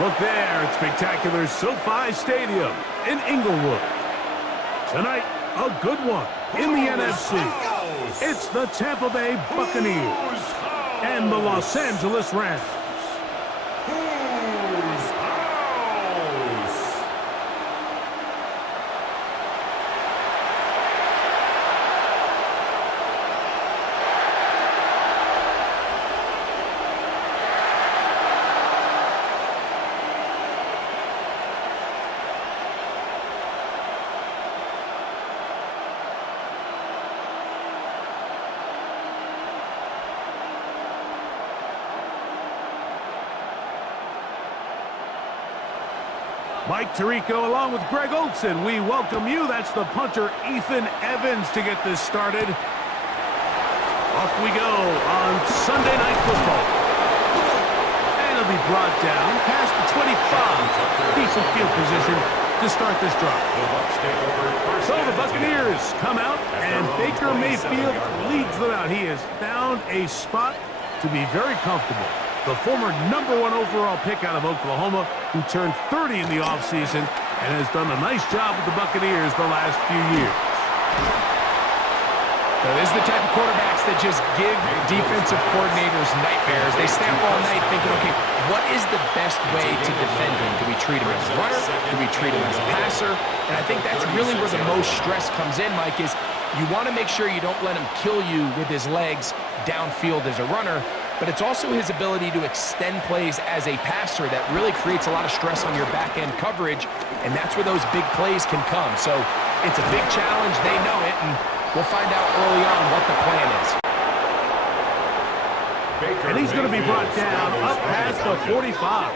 Look there at spectacular SoFi Stadium in Inglewood. Tonight, a good one in the NFC. It's the Tampa Bay Buccaneers and the Los Angeles Rams. Mike Tirico along with Greg Olson. We welcome you. That's the punter, Ethan Evans, to get this started. Off we go on Sunday Night Football. And it'll be brought down past the 25. Decent field position to start this drive. So the Buccaneers come out, and Baker Mayfield leads them out. He has found a spot to be very comfortable. The former #1 overall pick out of Oklahoma, who turned 30 in the offseason and has done a nice job with the Buccaneers the last few years. So this is the type of quarterbacks that just give defensive coordinators nightmares. They stay up all night thinking, okay, what is the best way to defend him? Do we treat him as a runner? Do we treat him as a passer? And I think that's really where the most stress comes in, Mike, is you want to make sure you don't let him kill you with his legs downfield as a runner, but it's also his ability to extend plays as a passer that really creates a lot of stress on your back-end coverage, and that's where those big plays can come. So it's a big challenge. They know it, and we'll find out early on what the plan is. And he's going to be brought down up past the 45.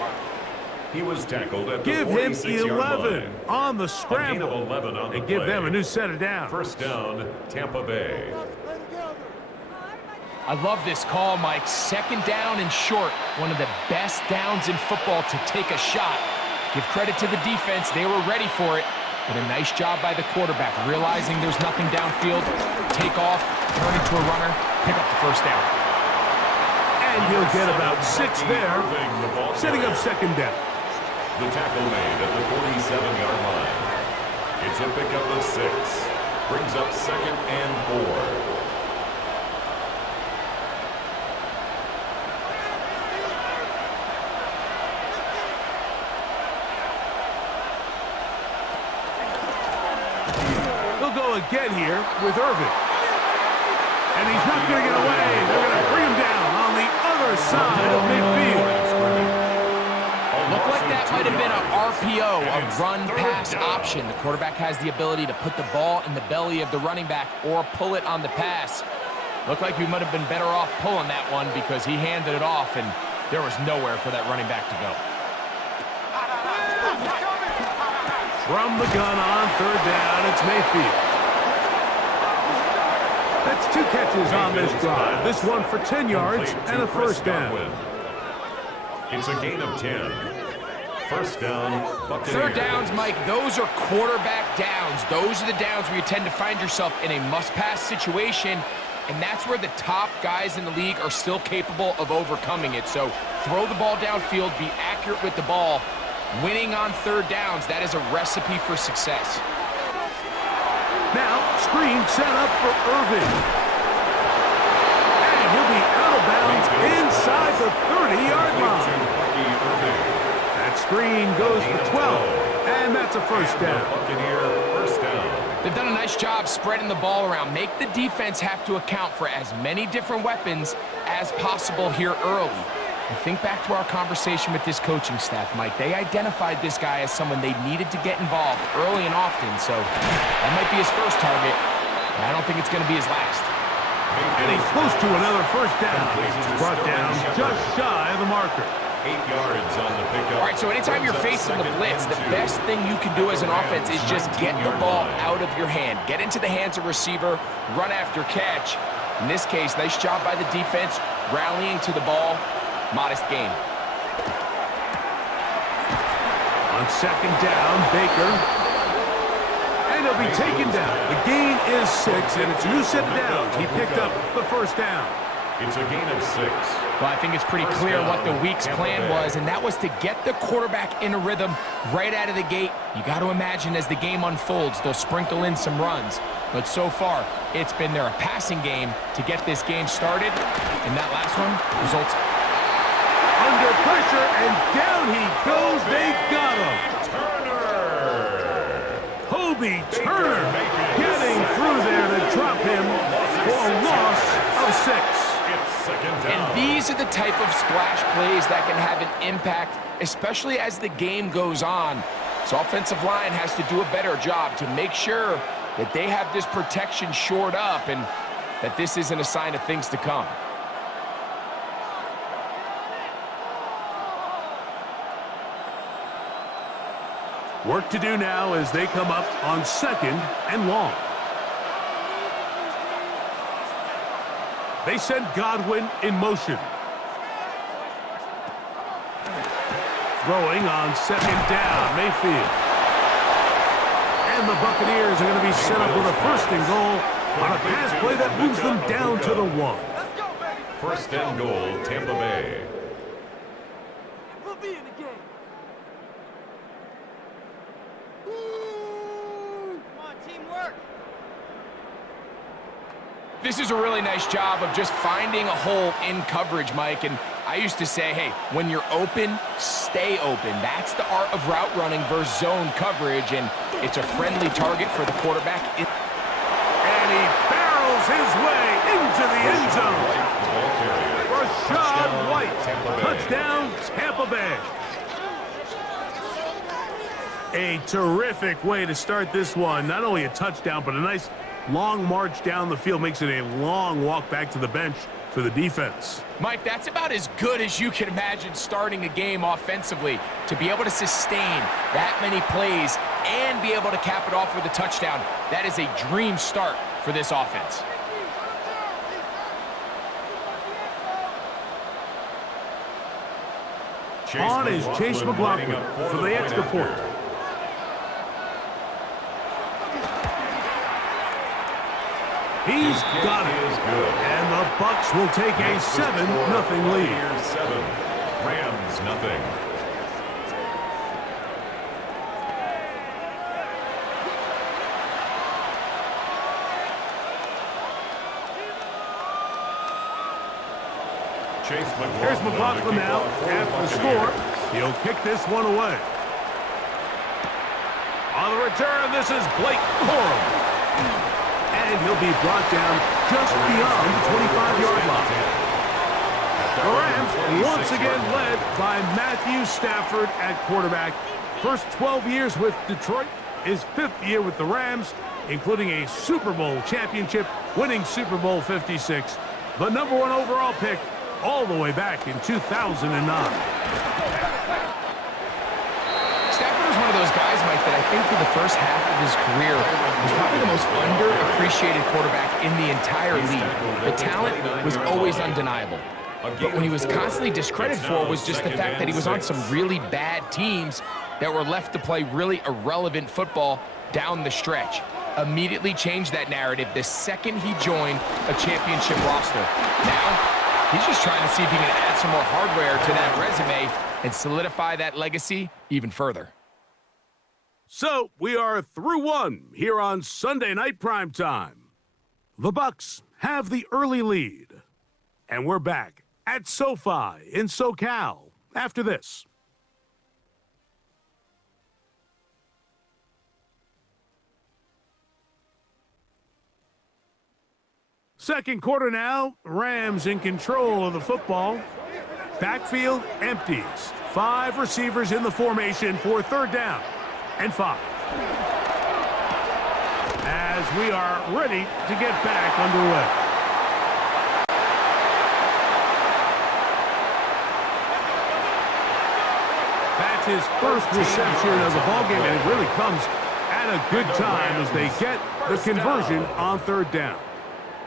He was tackled at the Give him 46-yard 11 line. on the scramble. A gain of 11 on the and give play. them a new set of downs. First down, Tampa Bay. I love this call, Mike. Second down and short. One of the best downs in football to take a shot. Give credit to the defense. They were ready for it. But a nice job by the quarterback, realizing there's nothing downfield. Take off, turn into a runner, pick up the first down. And he'll get about 6 there, setting up second down. The tackle made at the 47-yard line. It's a pickup of 6. Brings up second and 4. Go again here with Irvin. And he's not going to get away. They're going to bring him down on the other side of midfield. Looked like that might have been an RPO, a run-pass option. The quarterback has the ability to put the ball in the belly of the running back or pull it on the pass. Looked like we might have been better off pulling that one because he handed it off, and there was nowhere for that running back to go. From the gun on third down, it's Mayfield. That's 2 catches on this drive. This one for 10 yards and a first down. It's a gain of 10. First down, Buccaneers. Third downs, Mike, those are quarterback downs. Those are the downs where you tend to find yourself in a must-pass situation, and that's where the top guys in the league are still capable of overcoming it. So throw the ball downfield, be accurate with the ball. Winning on third downs, that is a recipe for success. Now, screen set up for Irvin. And he'll be out of bounds inside the 30-yard line. That screen goes for 12, and that's a first down. First down. They've done a nice job spreading the ball around. Make the defense have to account for as many different weapons as possible here early. And think back to our conversation with this coaching staff, Mike. They identified this guy as someone they needed to get involved early and often, so that might be his first target. I don't think it's going to be his last. And he's close to another first down. He's brought down just shy of the marker. 8 yards on the pickup. All right, so anytime you're facing the blitz, the best thing you can do as an offense is just get the ball out of your hand. Get into the hands of receiver, run after catch. In this case, nice job by the defense, rallying to the ball. Modest gain. On second down, Baker. And he'll be taken down. The gain is 6, and it's a new set of downs. He picked up the first down. It's a gain of 6. Well, I think it's pretty clear what the week's plan was, and that was to get the quarterback in a rhythm right out of the gate. You got to imagine as the game unfolds, they'll sprinkle in some runs. But so far, it's been their passing game to get this game started, and that last one results under pressure, and down he goes. They got him. Kobe Turner getting through there to drop him for a loss of 6. And these are the type of splash plays that can have an impact, especially as the game goes on. So offensive line has to do a better job to make sure that they have this protection shored up and that this isn't a sign of things to come. Work to do now as they come up on 2nd and long. They send Godwin in motion. Throwing on 2nd down, Mayfield. And the Buccaneers are going to be set up with a 1st and goal on a pass play that moves them down to the 1. 1st and goal, Tampa Bay. We'll be in the game. Come on, teamwork. This is a really nice job of just finding a hole in coverage, Mike. And I used to say, hey, when you're open, stay open. That's the art of route running versus zone coverage, and it's a friendly target for the quarterback. And he barrels his way into the end zone. Rashad White, touchdown, Tampa Bay. A terrific way to start this one. Not only a touchdown, but a nice long march down the field. Makes it a long walk back to the bench for the defense. Mike, that's about as good as you can imagine starting a game offensively. To be able to sustain that many plays and be able to cap it off with a touchdown, that is a dream start for this offense. On is Chase McLaughlin for the extra point. He's got it. And the Bucs will take a 7-0 lead. 7, Rams nothing. Here's McLaughlin now after the score. He'll kick this one away. On the return, this is Blake Corum. And he'll be brought down just beyond the 25-yard line. The Rams once again led by Matthew Stafford at quarterback. First 12 years with Detroit, his 5th year with the Rams, including a Super Bowl championship, winning Super Bowl 56. The number 1 overall pick all the way back in 2009. Stafford was one of those guys, Mike, that I think for the first half of his career was probably the most underappreciated quarterback in the entire league. The talent was always undeniable. But when he was constantly discredited for was just the fact that he was on some really bad teams that were left to play really irrelevant football down the stretch. Immediately changed that narrative the second he joined a championship roster. Now, he's just trying to see if he can add some more hardware to that resume and solidify that legacy even further. So we are through one here on Sunday Night Primetime. The Bucs have the early lead. And we're back at SoFi in SoCal after this. Second quarter now, Rams in control of the football. Backfield empties. 5 receivers in the formation for 3rd down and 5. As we are ready to get back underway. That's his first reception of the ballgame, and it really comes at a good time as they get the conversion on 3rd down.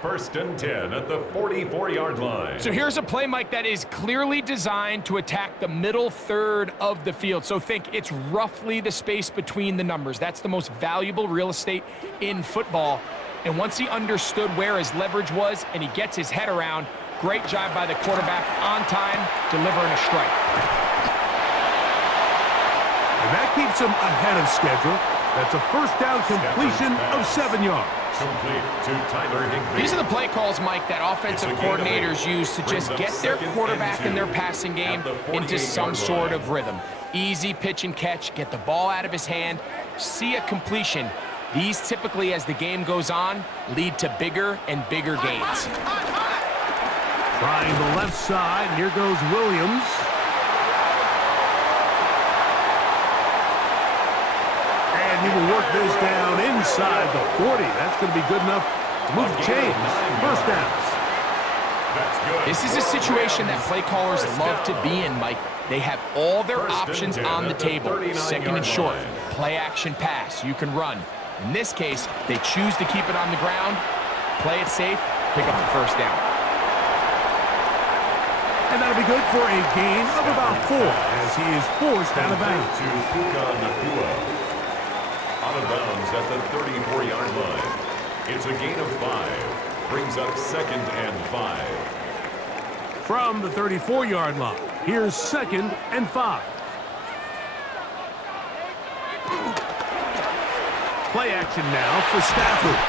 1st and 10 at the 44-yard line. So here's a play, Mike, that is clearly designed to attack the middle third of the field. So think it's roughly the space between the numbers. That's the most valuable real estate in football. And once he understood where his leverage was and he gets his head around, Great job by the quarterback on time, delivering a strike. And that keeps him ahead of schedule. That's a first down completion of 7 yards. Complete to Tyler Higbee. These are the play calls, Mike, that offensive coordinators use to just get their quarterback and their passing game into some sort of rhythm. Easy pitch and catch, get the ball out of his hand, see a completion. These typically, as the game goes on, lead to bigger and bigger gains. Trying the left side, here goes Williams. And he will work this down inside the 40. That's going to be good enough to move the chains. First downs. This is a situation that play callers love to be in, Mike. They have all their options on the table. Second and short, play action pass, you can run. In this case, they choose to keep it on the ground, play it safe, pick up the first down. And that'll be good for a gain of about 4 as he is forced out of bounds. Out of bounds at the 34-yard line. It's a gain of 5. Brings up 2nd and 5. From the 34-yard line, here's 2nd and 5. Play action now for Stafford.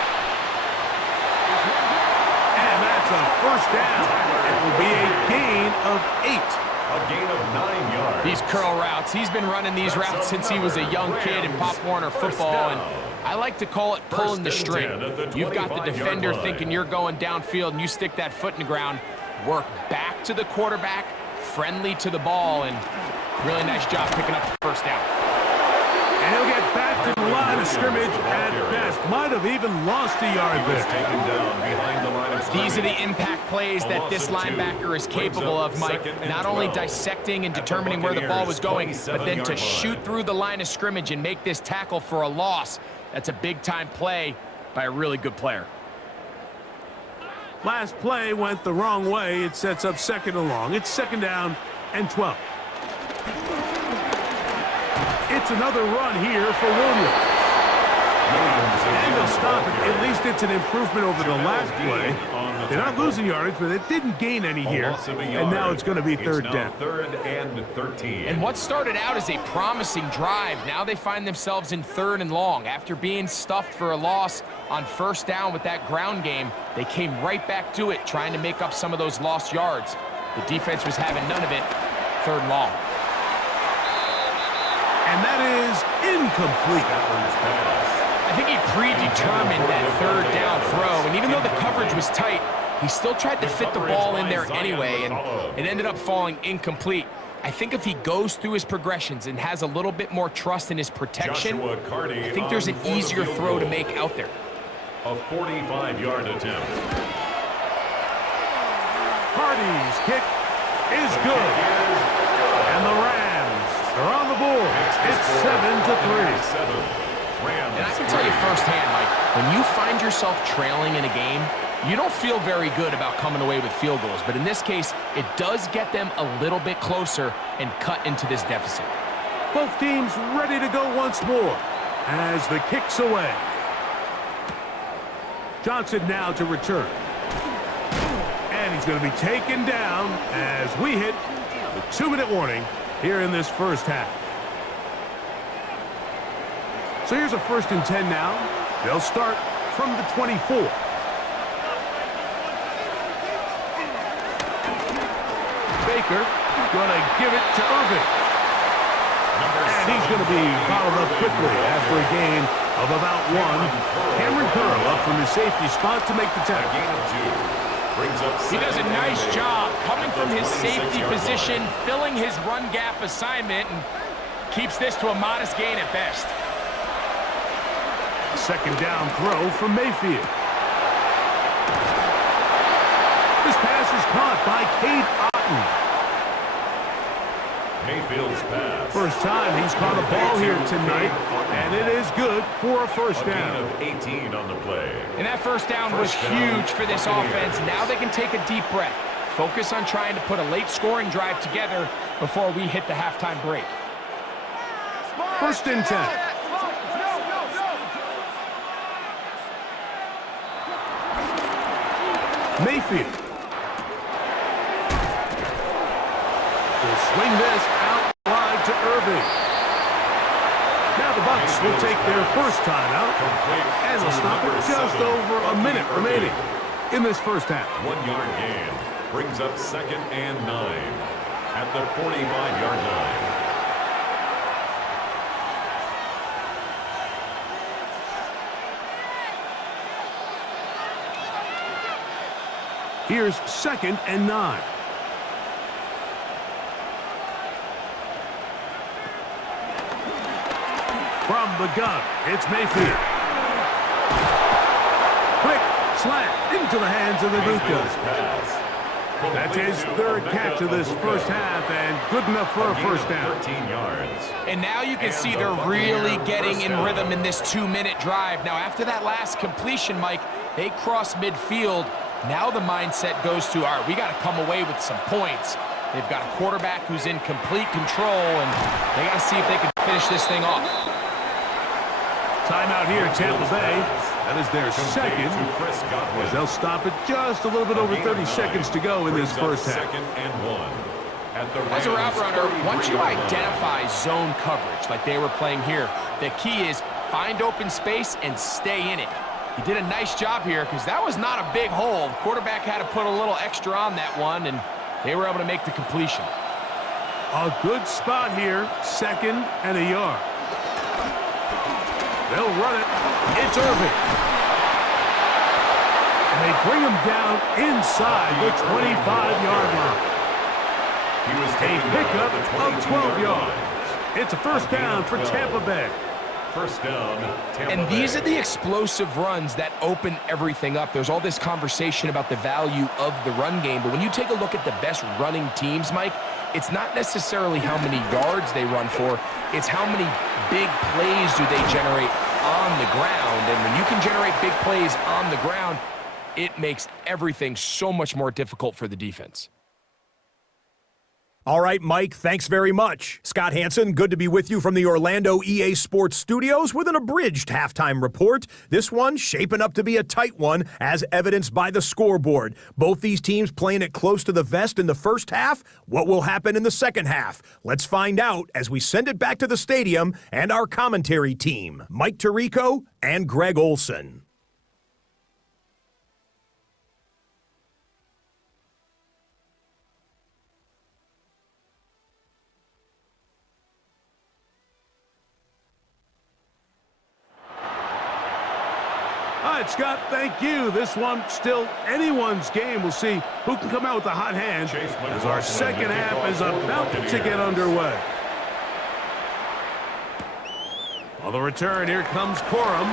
And that's a first down. It will be a gain of 8. A gain of 9 yards. These curl routes, he's been running these routes since he was a young kid in Pop Warner football, and I like to call it pulling the string. You've got the defender thinking you're going downfield, and you stick that foot in the ground, work back to the quarterback, friendly to the ball, and really nice job picking up the first down. And he'll get back to the line of scrimmage at best. Might have even lost a yard there. Taken down behind the line of scrimmage. These are the impact plays that this linebacker is capable of, Mike. Not only dissecting and determining where the ball was going, but then to shoot through the line of scrimmage and make this tackle for a loss. That's a big-time play by a really good player. Last play went the wrong way. It sets up 2nd and long. It's 2nd down and 12. It's another run here for Williams. And they'll stop it. At least it's an improvement over the last play. They're not losing yardage, but it didn't gain any here. And now it's going to be 3rd down. 3rd and 13. And what started out as a promising drive, now they find themselves in 3rd and long. After being stuffed for a loss on 1st down with that ground game, they came right back to it, trying to make up some of those lost yards. The defense was having none of it. 3rd and long. And that is incomplete. I think he predetermined that 3rd down throw, and even though the coverage was tight, he still tried to fit the ball in there anyway, and it ended up falling incomplete. I think if he goes through his progressions and has a little bit more trust in his protection, I think there's an easier throw to make out there. A 45-yard attempt. Hardy's kick is good. And the Rams are on the board. It's 7-3. And I can tell you firsthand, Mike, when you find yourself trailing in a game, you don't feel very good about coming away with field goals. But in this case, it does get them a little bit closer and cut into this deficit. Both teams ready to go once more as the kick's away. Johnson now to return. And he's going to be taken down as we hit the 2-minute warning here in this first half. So here's a 1st and 10 now. They'll start from the 24. Baker going to give it to Irving. And he's going to be followed up quickly after a gain of about 1. Cameron Curl up from the safety spot to make the tackle. He does a nice job coming from his safety position, filling his run gap assignment, and keeps this to a modest gain at best. 2nd down throw from Mayfield. This pass is caught by Cade Otton. Mayfield's pass. First time he's caught a ball here tonight, and it is good for a first down. A gain of 18 on the play. And that first down was huge for this offense. Now they can take a deep breath. Focus on trying to put a late scoring drive together before we hit the halftime break. 1st and 10. Mayfield. swing this out wide to Irving. Now the Bucs will take their first timeout, and they'll stop it just over a minute remaining in this first half. 1 yard gain brings up 2nd and 9 at the 45-yard line. Here's 2nd and 9. From the gun, it's Mayfield. Quick slant into the hands of Ibuka. That's his third catch of this first half, and good enough for a first down. 13 yards. And now you can see they're really getting in rhythm in this 2-minute drive. Now, after that last completion, Mike, they cross midfield. Now the mindset goes to, all right, we got to come away with some points. They've got a quarterback who's in complete control, and they got to see if they can finish this thing off. Timeout here in Tampa Bay. That is their second, as they'll stop it just a little bit over 30 seconds to go in this first half. 2nd and 1. As a route runner, once you identify zone coverage like they were playing here, the key is find open space and stay in it. He did a nice job here because that was not a big hole. The quarterback had to put a little extra on that one, and they were able to make the completion. A good spot here, 2nd and a yard. They'll run it. It's Irving. And they bring him down inside the 25-yard line. He was A pickup of 12 yards. It's a first down for Tampa Bay. First down, Tampa And Bay. these are the explosive runs that open everything up. There's all this conversation about the value of the run game, but when you take a look at the best running teams, Mike, it's not necessarily how many yards they run for, it's how many big plays do they generate on the ground. And when you can generate big plays on the ground, it makes everything so much more difficult for the defense. All right, Mike, thanks very much. Scott Hansen, good to be with you from the Orlando EA Sports Studios with an abridged halftime report. This one shaping up to be a tight one, as evidenced by the scoreboard. Both these teams playing it close to the vest in the first half. What will happen in the second half? Let's find out as we send it back to the stadium and our commentary team, Mike Tirico and Greg Olson. All right, Scott, thank you. This one still anyone's game. We'll see who can come out with a hot hand as our second half is about to get underway. On the return, here comes Corum.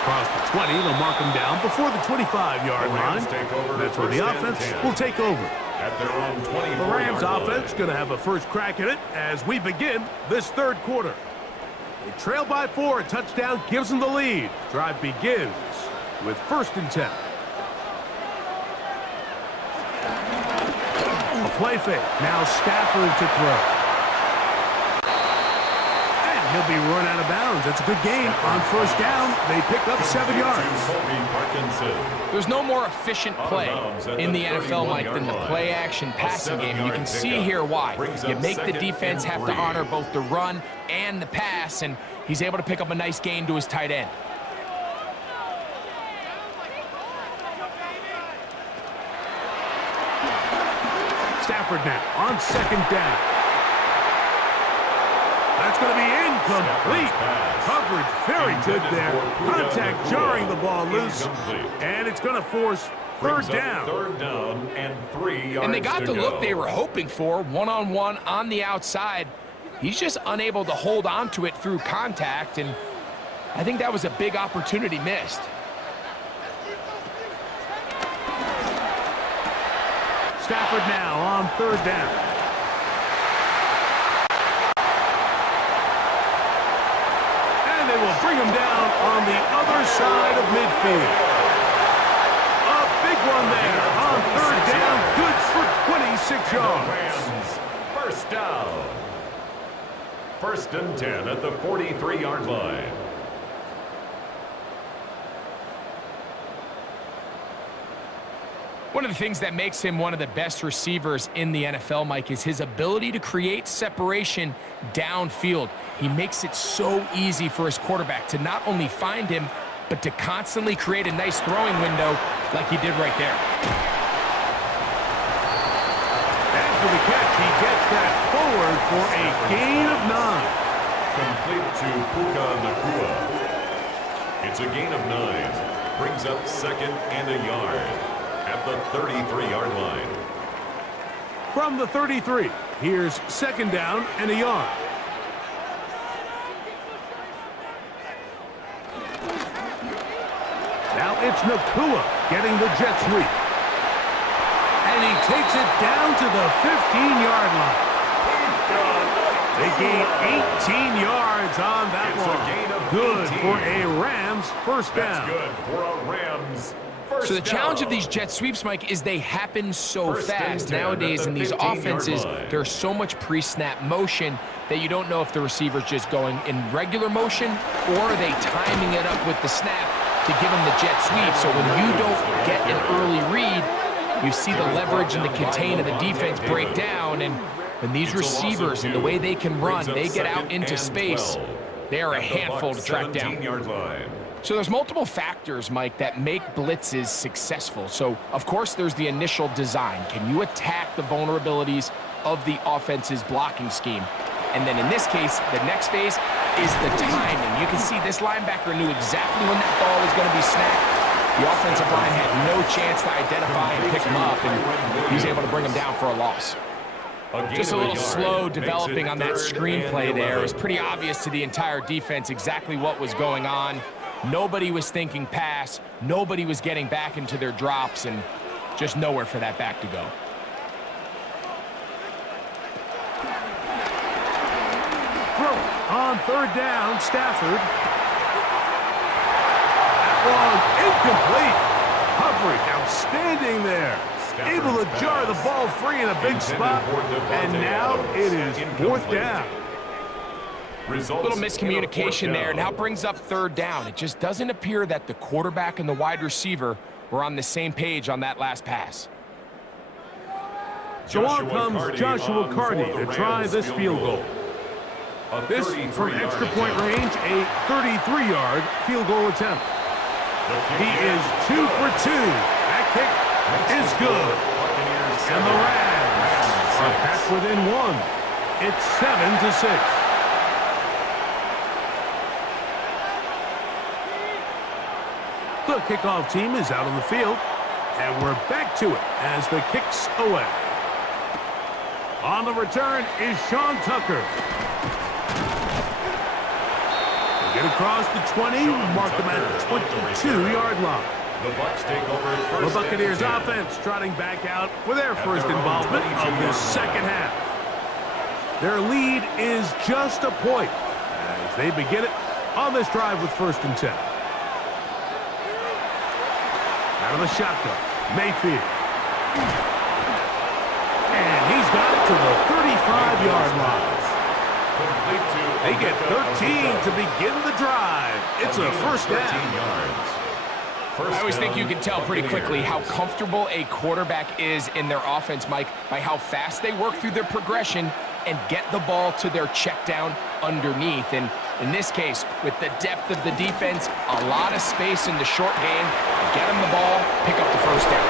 Across the 20, they'll mark him down before the 25-yard line. That's where the offense will take over. At their own 24-yard The Rams line. offense going to have a first crack at it as we begin this third quarter. They trail by 4. A touchdown gives them the lead. Drive begins with 1st and 10. A play fake. Now Stafford to throw. And he'll be run out of bounds. That's a good gain on first down. They pick up 7 yards. There's no more efficient play in the NFL, Mike, than the play-action passing game. And you can see here why. You make the defense have to honor both the run and the pass, and he's able to pick up a nice gain to his tight end. Stafford now on 2nd down. That's going to be incomplete. Coverage very good there. Contact jarring the ball loose. And it's going to force 3rd down. 3rd down and 3 yards. And they got the look they were hoping for, one-on-one on the outside. He's just unable to hold on to it through contact, and I think that was a big opportunity missed. Stafford now on 3rd down. And they will bring him down on the other side of midfield. A big one there on 3rd down. Good for 26 yards. Rams, first down. 1st and 10 at the 43-yard line. One of the things that makes him one of the best receivers in the NFL, Mike, is his ability to create separation downfield. He makes it so easy for his quarterback to not only find him, but to constantly create a nice throwing window like he did right there. After the catch, he gets that forward for a gain of 9. Complete to Puka Nakua. It's a gain of 9. Brings up second and a yard at the 33-yard line. From the 33, here's second down and a yard. Now it's Nakua getting the jet sweep. And he takes it down to the 15-yard line. They gain 18 yards on that one. Good for a Rams first down. That's good for a Rams first So the down. challenge of these jet sweeps, Mike, is they happen so First and fast. 10 Nowadays at in the these 15-yard offenses, line. there's so much pre-snap motion that you don't know if the receiver's just going in regular motion or are they timing it up with the snap to give him the jet sweep. So when you don't get an early read, you see the leverage and the contain of the defense break down, and these receivers and the way they can run, they get out into space, they are a handful to track down. So there's multiple factors, Mike, that make blitzes successful. So, of course, there's the initial design. Can you attack the vulnerabilities of the offense's blocking scheme? And then in this case, the next phase is the timing. You can see this linebacker knew exactly when that ball was going to be snapped. The offensive line had no chance to identify and pick him up, and he's able to bring him down for a loss. Just a little slow developing on that screenplay there. It was pretty obvious to the entire defense exactly what was going on. Nobody was thinking pass. Nobody was getting back into their drops, and just nowhere for that back to go. Throw on third down, Stafford. That one incomplete. Coverage outstanding there. Able to jar the ball free in a big spot, and now it is fourth down. A little miscommunication there, and now brings up third down. It just doesn't appear that the quarterback and the wide receiver were on the same page on that last pass. So on comes Joshua Carty to try this field goal. This from extra point range, a 33-yard field goal attempt. He is 2 for 2. That kick is good. And the Rams are back within 1. It's 7-6. The kickoff team is out on the field, and we're back to it as the kick's away. On the return is Sean Tucker. They get across the 20, mark them at the 22-yard line. The Bucs take over at first. The Buccaneers offense trotting back out for their first involvement of the second half. Their lead is just a point as they begin it on this drive with first and 10. Out of the shotgun, Mayfield. And he's got it to the 35-yard line. They get 13 to begin the drive. It's a first down. I always think you can tell pretty quickly how comfortable a quarterback is in their offense, Mike, by how fast they work through their progression and get the ball to their check down underneath. And in this case, with the depth of the defense, a lot of space in the short game, get them the ball, pick up the first down.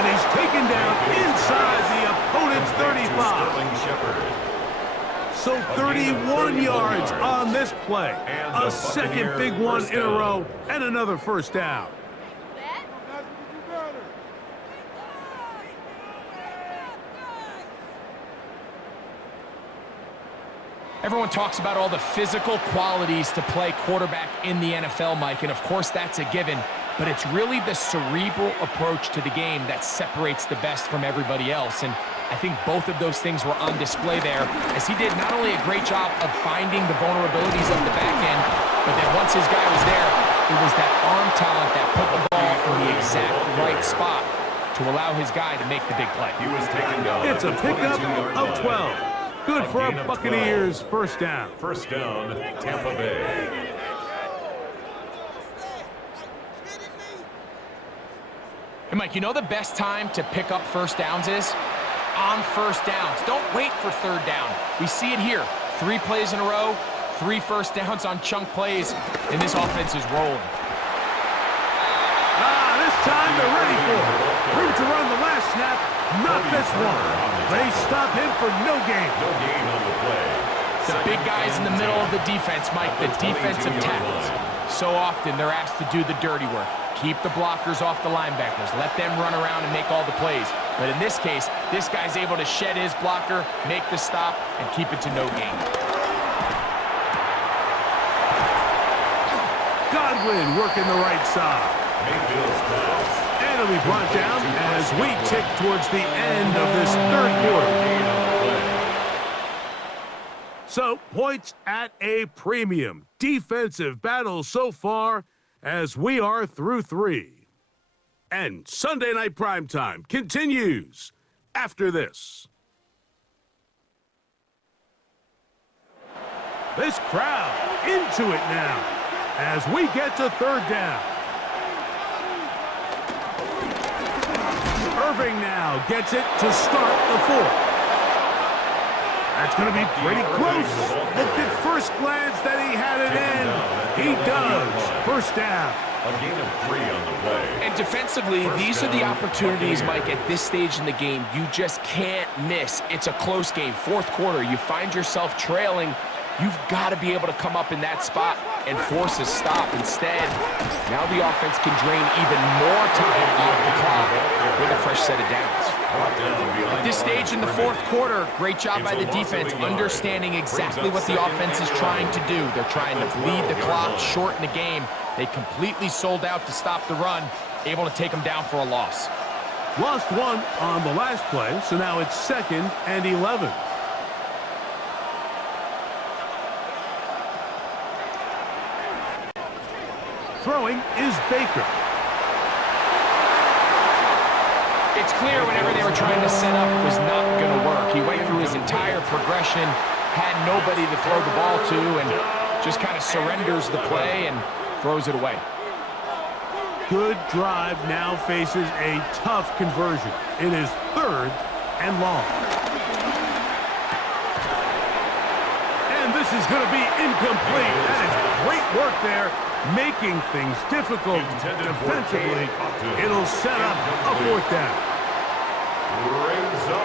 And he's taken down inside the opponent's 35. So 31 yards on this play. A second big one in a row and another first down. Everyone talks about all the physical qualities to play quarterback in the NFL, Mike, and of course that's a given, but it's really the cerebral approach to the game that separates the best from everybody else, and I think both of those things were on display there, as he did not only a great job of finding the vulnerabilities of the back end, but then once his guy was there, it was that arm talent that put the ball in the exact right spot to allow his guy to make the big play. He was taken down. It's a pickup of 12. Good for a Buccaneers first down. First down, Tampa Bay. Hey, Mike, you know the best time to pick up first downs is? On first downs. Don't wait for third down. We see it here. 3 plays in a row, 3 first downs on chunk plays, and this offense is rolling. This time they're ready for it. Room to run the last snap, not this one. They stop him for no gain. No gain on the play. The big guys in the middle of the defense, Mike, the defensive tackles. So often they're asked to do the dirty work. Keep the blockers off the linebackers. Let them run around and make all the plays. But in this case, this guy's able to shed his blocker, make the stop, and keep it to no gain. Godwin working the right side. Mayfield's pass. And it'll be brought down as we tick towards the end of this third quarter. So, points at a premium. Defensive battle so far as we are through 3. And Sunday Night Primetime continues after this. This crowd into it now as we get to third down. Irving now gets it to start the 4th. That's going to be pretty close. Looked at first glance that he had it in. He does. First down. A gain of 3 on the play. And defensively, these are the opportunities, Mike, at this stage in the game you just can't miss. It's a close game. 4th quarter, you find yourself trailing. You've got to be able to come up in that spot and force a stop. Instead, now the offense can drain even more time off the clock with a fresh set of downs. At this stage in the 4th quarter, great job by the defense understanding exactly what the offense is trying to do. They're trying to bleed the clock, shorten the game. They completely sold out to stop the run, able to take them down for a loss. Lost 1 on the last play, so now it's 2nd and 11. Throwing is Baker. It's clear whenever they were trying to set up, it was not going to work. He went through his entire progression, had nobody to throw the ball to, and just kind of surrenders the play and throws it away. Good drive now faces a tough conversion. It is 3rd and long. And this is going to be incomplete. That is great work there, making things difficult defensively. It'll set up a 4th down.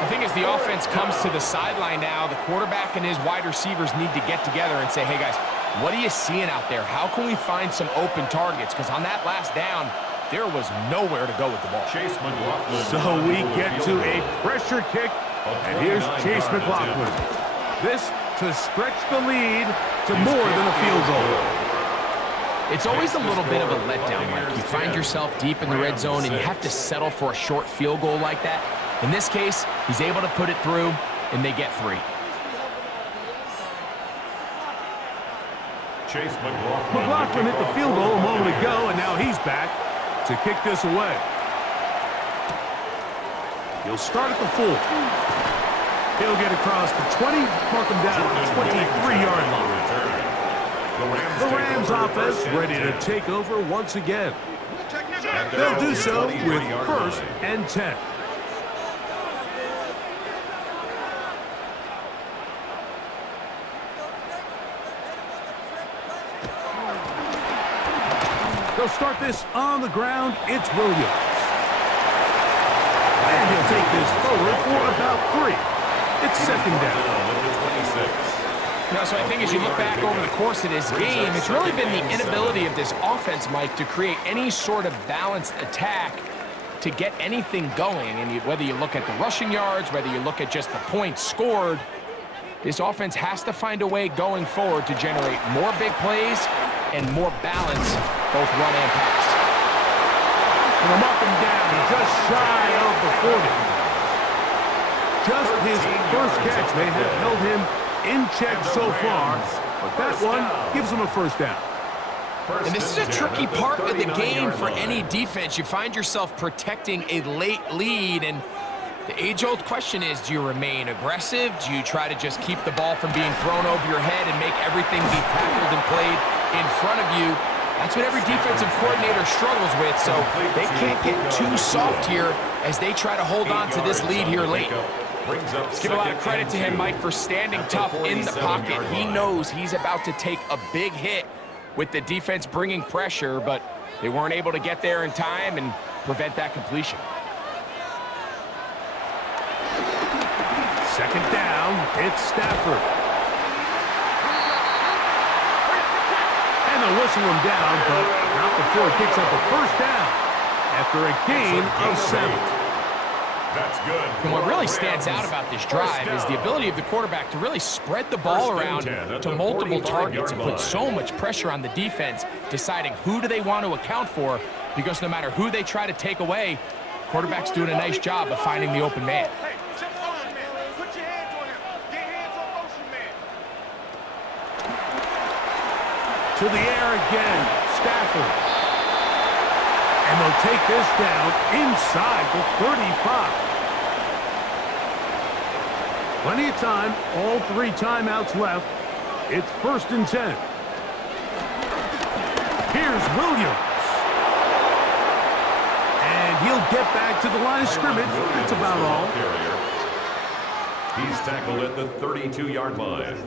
The thing is, the offense comes to the sideline now. The quarterback and his wide receivers need to get together and say, hey, guys, what are you seeing out there? How can we find some open targets? Because on that last down, there was nowhere to go with the ball. So we get to a pressure kick, and here's Chase McLaughlin. This to stretch the lead to more than a field goal. It's always a little bit of a letdown, Mike. You find yourself deep in the red zone, and you have to settle for a short field goal like that. In this case, he's able to put it through, and they get 3. Chase McLaughlin hit the field goal a moment ago, and now he's back to kick this away. He'll start at the 4. He'll get across the 20, mark him down at the 23-yard line. The Rams offense ready to take over once again. They'll do so with 1st and 10. They'll start this on the ground. It's Williams. And he'll take this forward for about 3. It's 2nd down. So I think as you look back over the course of this game, it's really been the inability of this offense, Mike, to create any sort of balanced attack to get anything going. And whether you look at the rushing yards, whether you look at just the points scored, this offense has to find a way going forward to generate more big plays and more balance, both run and pass. And they'll mark him down just shy of the 40. Just his first catch. They have held him in check so far, but that one gives him a 1st down. And this is a tricky part of the game for any defense. You find yourself protecting a late lead, and the age-old question is, do you remain aggressive? Do you try to just keep the ball from being thrown over your head and make everything be tackled and played in front of you? That's what every defensive coordinator struggles with, so they can't get too soft here as they try to hold on to this lead here late. Let's give a lot of credit to him, Mike, for standing tough in the pocket. He knows he's about to take a big hit with the defense bringing pressure, but they weren't able to get there in time and prevent that completion. Second down, it's Stafford. And they'll whistle him down, but not before he picks up a first down after a gain of 7. That's good. And what really stands out about this drive is the ability of the quarterback to really spread the ball around to multiple targets and put so much pressure on the defense, deciding who do they want to account for, because no matter who they try to take away, quarterback's doing a nice job of finding the open man. To the air again, Stafford. And they'll take this down inside the 35. Plenty of time, all 3 timeouts left. It's 1st and 10. Here's Williams. And he'll get back to the line of scrimmage. That's about all. He's tackled at the 32-yard line.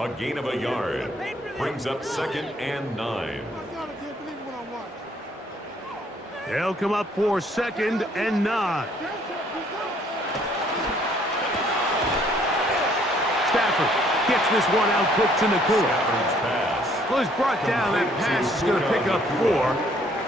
A gain of a yard. Brings up 2nd and 9. They'll come up for 2nd and 9. Stafford gets this one out quick to Nakua. Well, he's brought down. That pass is going to pick up 4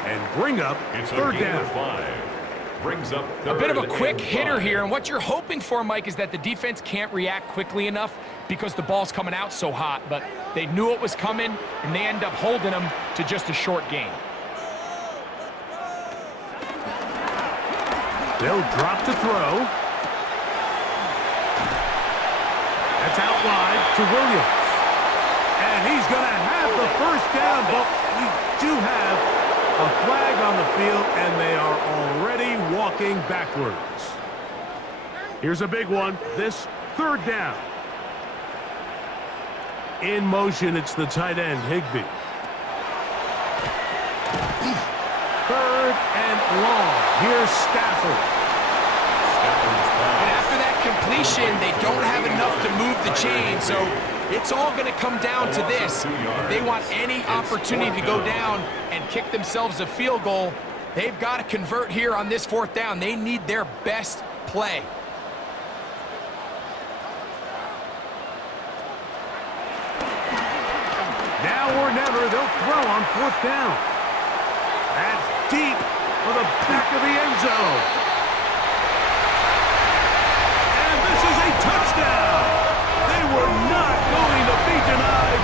and bring up 3rd down. 5. Brings up A bit of a 3rd quick and hitter 5. here, and what you're hoping for, Mike, is that the defense can't react quickly enough because the ball's coming out so hot, but they knew it was coming, and they end up holding them to just a short gain. They'll drop to throw. That's out wide to Williams. And he's going to have the first down, but we do have a flag on the field, and they are already walking backwards. Here's a big one. This 3rd down. In motion, it's the tight end, Higbee. 3rd and long. Here's Stafford. And after that completion, they don't have enough to move the chain, so it's all going to come down to this. If they want any opportunity to go down and kick themselves a field goal, they've got to convert here on this 4th down. They need their best play. Now or never, they'll throw on 4th down. That's deep for the back of the end zone. And this is a touchdown. They were not going to be denied,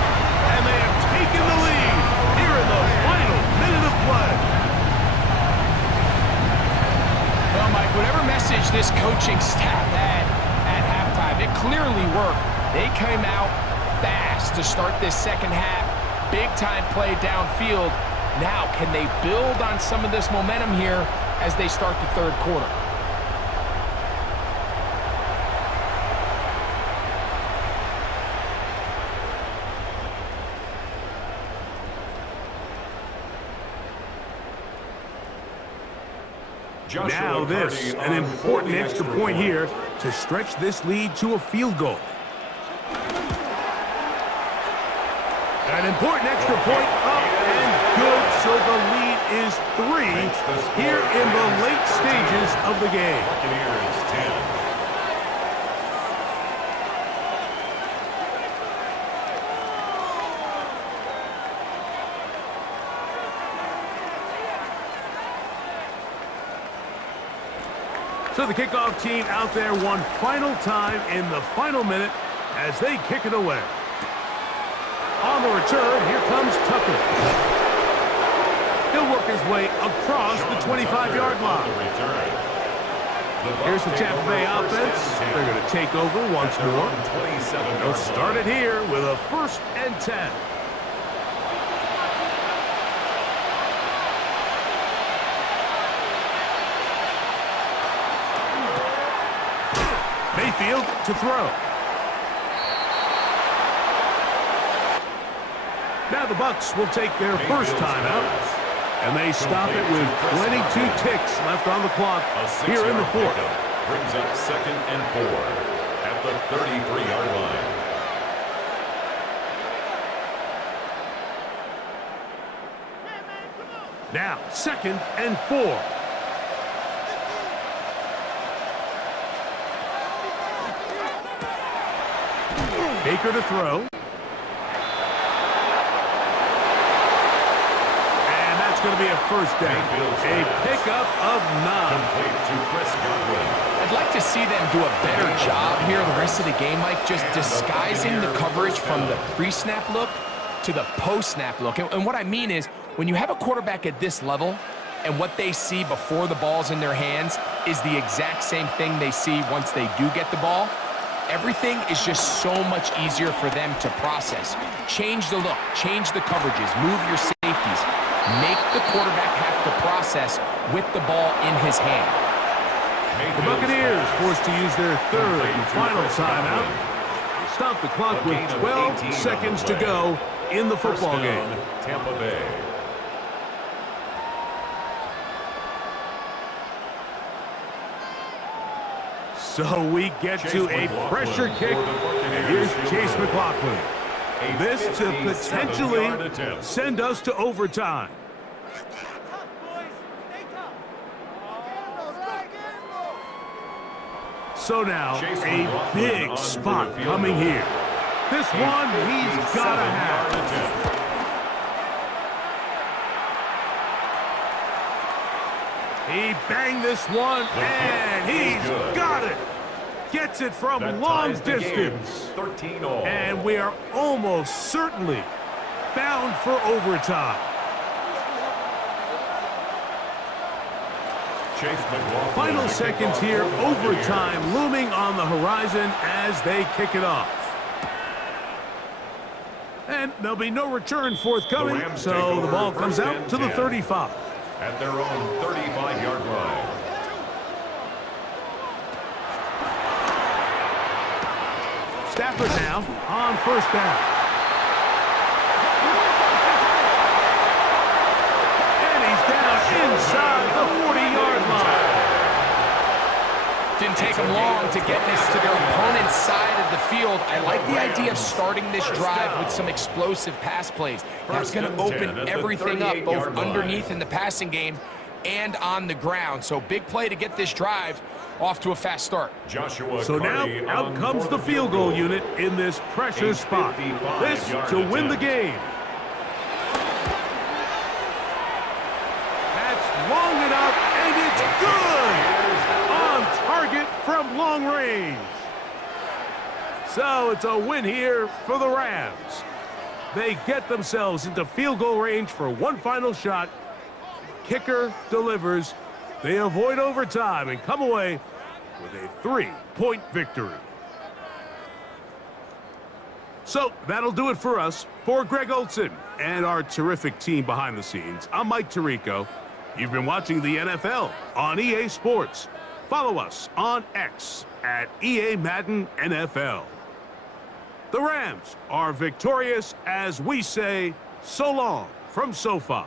and they have taken the lead here in the final minute of play. Well, Mike, whatever message this coaching staff had at halftime, it clearly worked. They came out fast to start this 2nd half. Big-time play downfield. Now, can they build on some of this momentum here as they start the 3rd quarter? Now this, an important extra point here to stretch this lead to a field goal. An important extra point up and good, so the lead is 3 here in the late stages of the game. Buccaneers 10. So the kickoff team out there one final time in the final minute as they kick it away. On the return, here comes Tucker. He'll work his way across the 25-yard line. Here's the Tampa Bay offense. They're going to take over once more. They'll start it here with a 1st and 10. Mayfield to throw. Now the Bucs will take their first timeout, and they stop it with 22 ticks left on the clock here in the fourth. Brings up 2nd and 4 at the 33-yard line. Now 2nd and 4. Baker to throw. And that's going to be a first down. A pickup of 9. Complete to Chris Godwin. I'd like to see them do a better job here the rest of the game, Mike, just disguising the coverage from the pre-snap look to the post-snap look. And what I mean is, when you have a quarterback at this level and what they see before the ball's in their hands is the exact same thing they see once they do get the ball, everything is just so much easier for them to process. Change the look, change the coverages, move your safeties, make the quarterback have to process with the ball in his hand. The Buccaneers forced to use their third and final timeout. Stop the clock with 12 seconds to go in the football game. Tampa Bay. So we get to a pressure kick, and here's Chase McLaughlin. This to potentially send us to overtime. So now, a big spot coming here. This one he's got to have. He banged this one, and he's got it. Gets it from long distance. 13-all. And we are almost certainly bound for overtime. Final seconds here, overtime looming on the horizon as they kick it off. And there'll be no return forthcoming, so the ball comes out to the 35. At their own 35-yard line. Stafford now on first down. And he's down inside the 40-yard line. Didn't take them long to get now to their opponent's side of the field. I like the idea of starting this drive with some explosive pass plays. That's going to open everything up, both underneath in the passing game and on the ground. So big play to get this drive off to a fast start. So now out comes the field goal unit in this pressure spot. This to win the game. That's long enough, and it's good! On target from long range. So it's a win here for the Rams. They get themselves into field goal range for one final shot. Kicker delivers. They avoid overtime and come away with a 3-point victory. So that'll do it for us. For Greg Olson and our terrific team behind the scenes, I'm Mike Tirico. You've been watching the NFL on EA Sports. Follow us on X at EA Madden NFL. The Rams are victorious as we say so long from SoFi.